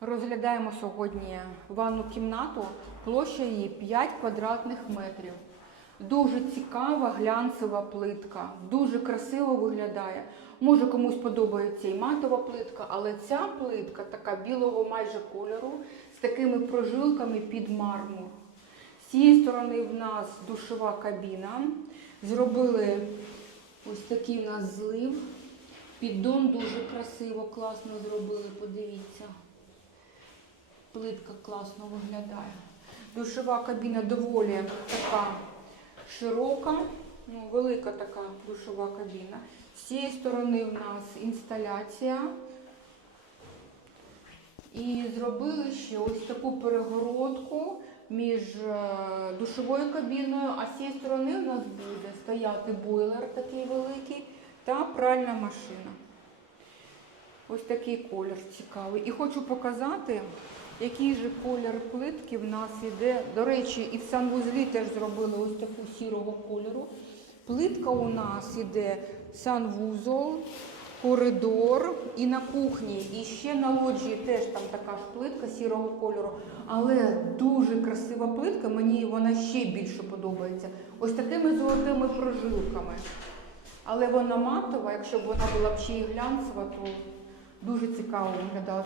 Розглядаємо сьогодні ванну кімнату, площа її 5 квадратних метрів. Дуже цікава глянцева плитка, дуже красиво виглядає. Може комусь подобається і матова плитка, але ця плитка така білого майже кольору з такими прожилками під мармур. З цієї сторони в нас душова кабіна. Зробили ось такий у нас злив. Піддон дуже красиво, класно зробили, подивіться. Плитка класно виглядає. Душова кабіна доволі така широка, ну, велика така душова кабіна. З цієї сторони в нас інсталяція. І зробили ще ось таку перегородку між е, душовою кабіною, а з цієї сторони в нас буде стояти бойлер такий великий та пральна машина. Ось такий колір цікавий. І хочу показати, який же колір плитки в нас іде. До речі, і в санвузлі теж зробили ось таку сірого кольору. Плитка у нас іде санвузол, коридор і на кухні. І ще на лоджії теж там така ж плитка сірого кольору. Але дуже красива плитка, мені вона ще більше подобається. Ось такими золотими прожилками. Але вона матова, якщо б вона була б ще й глянцева, то дуже цікаво виглядала.